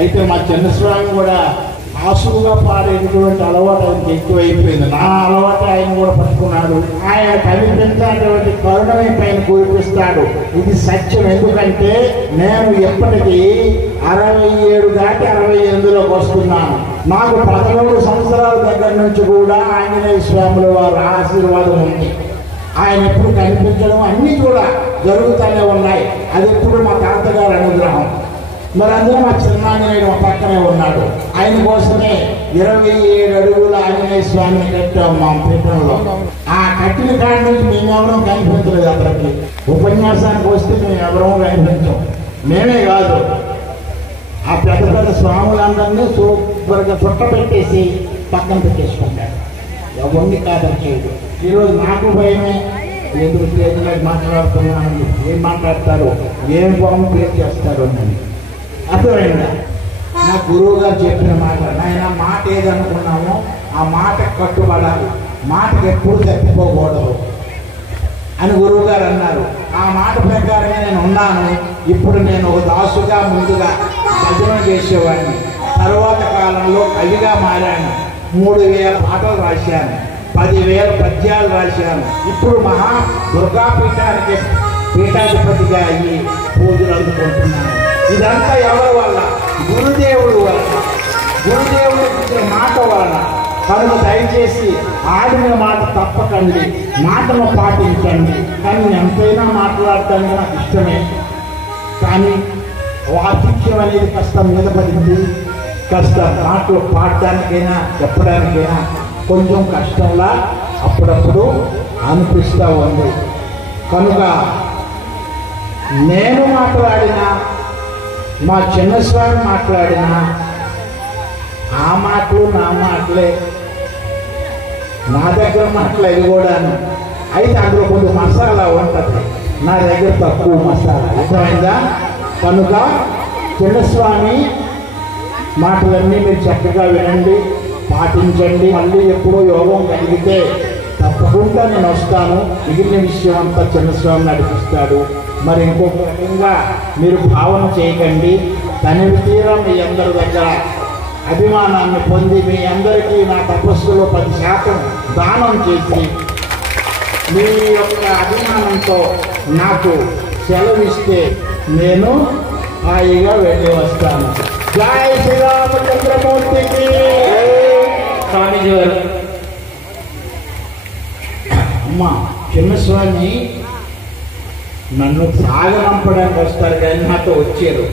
అయితే మా చిన్నస్వామి కూడా ఆసుగా పాడేటువంటి అలవాటు ఆయనకి ఎక్కువైపోయింది. నా అలవాటు ఆయన కూడా పట్టుకున్నాడు. ఆయన కనిపించినటువంటి కరుణని పైన కురిపిస్తాడు. ఇది సత్యం. ఎందుకంటే నేను ఎప్పటికీ 67 దాటి 68లోకి వస్తున్నాను. నాకు 13 సంవత్సరాల దగ్గర నుంచి కూడా ఆంజనేయ స్వాముల వారి ఆశీర్వాదం ఉంది. ఆయన ఎప్పుడు కనిపించడం అన్నీ కూడా జరుగుతూనే ఉన్నాయి. అది ఎప్పుడు మా తాతగారి అనుగ్రహం. మరి అందులో మా చిన్నాంజనేయుడు మా పక్కనే ఉన్నాడు. ఆయన కోసమే 27 అడుగుల ఆంజనేయ స్వామిని కట్టాము మా పీఠంలో. ఆ కట్టిన కాడి నుంచి మేమెవరం కనిపించలేదు. అతనికి ఉపన్యాసానికి వస్తే మేము ఎవరూ కనిపించాం. మేమే కాదు, ఆ పెద్ద పెద్ద స్వాములందరినీ సూపర్గా చుట్ట పెట్టేసి పక్కన పెట్టేసుకుంటాడు. ఎవరిని కాదని చేయడు. ఈరోజు నాకు భయమే, ఎందుకు స్టేజ్లో మాట్లాడుతున్నాను, ఏం మాట్లాడతారు, ఏం బాగుంది పేరు చేస్తారు అని. అర్థమైందా? నా గురువు గారు చెప్పిన మాట, నాయన మాట ఏదనుకున్నామో ఆ మాట కట్టుబడాలి, మాటకి ఎప్పుడు తప్పిపోకూడదు అని గురువు గారు అన్నారు. ఆ మాట ప్రకారంగా నేను ఉన్నాను. ఇప్పుడు నేను ఒక దాసుగా ముందుగా భజన చేసేవాడిని. తరువాత కాలంలో కవిగా మారాను. 3000 పాటలు రాశాను, 10,000 పద్యాలు రాశాను. ఇప్పుడు మహా దుర్గాపీఠానికి పీఠాధిపతిగా అయ్యి పూజలు అందుకుంటున్నాను. ఇదంతా ఎవరి వల్ల? గురుదేవుడు వల్ల, గురుదేవుడు ఇచ్చిన మాట వలన. కనుక దయచేసి ఆడిన మాట తప్పకండి, మాటను పాటించండి. కానీ ఎంతైనా మాట్లాడటానికి నాకు ఇష్టమే. కానీ వార్ధక్యం అనేది కష్టం మీద పడింది. కష్టం మాటలు పాడడానికైనా చెప్పడానికైనా కొంచెం కష్టంలా అప్పుడప్పుడు అనిపిస్తూ ఉంది. కనుక నేను మాట్లాడినా, మా చిన్నస్వామి మాట్లాడినా ఆ మాటలు నా మాటలే, నా దగ్గర మాటలు అవి కూడాను. అయితే అందులో కొంచెం మసాలా ఉంటుంది, నా దగ్గర తక్కువ మసాలా. అర్థమైందా? కనుక చిన్నస్వామి మాటలన్నీ మీరు చక్కగా వినండి, పాటించండి. మళ్ళీ ఎప్పుడో యోగం కలిగితే తప్పకుండా నేను వస్తాను. మిగిలిన విషయం అంతా చిన్నస్వామి నడిపిస్తాడు. మరి ఇంకొక రకంగా మీరు భావన చేయకండి. తనివి తీరా మీ అందరి దగ్గర అభిమానాన్ని పొంది మీ అందరికీ నా తపస్సులో 10% దానం చేసి మీ యొక్క అభిమానంతో నాకు సెలవిస్తే నేను హాయిగా వెళ్ళి వస్తాను. జై శ్రీరామచంద్రమూర్తికి. స్వామీజీ గారు, అమ్మా చిన్నస్వామి నన్ను సాగనంపడానికి వస్తారు కానీ నాతో వచ్చారు.